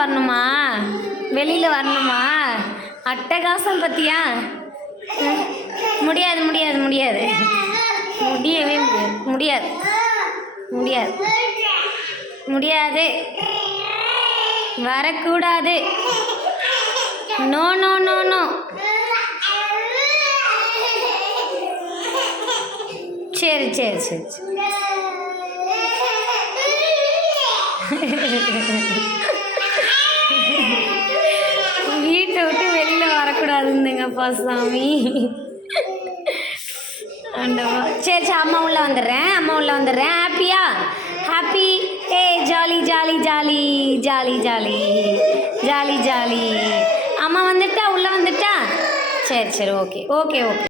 வரணுமா? வெளியில் வரணுமா? அட்டகாசம் பற்றியா? முடியாது முடியாது முடியாது முடியவே முடியாது முடியாது முடியாது வரக்கூடாது. No no no no. சரி சரி சரி சரி. வீட்டை விட்டு வெளியில் வரக்கூடாதுங்கப்பா சாமி. ஆண்டவா. சரி சரி, அம்மா உள்ளே வந்துடுறேன். ஹாப்பியா? ஹாப்பி. ஏ jolly jolly jolly jolly jolly jolly jolly. அம்மா வந்துட்டா, உள்ளே வந்துட்டா? சரி சரி, ஓகே ஓகே ஓகே.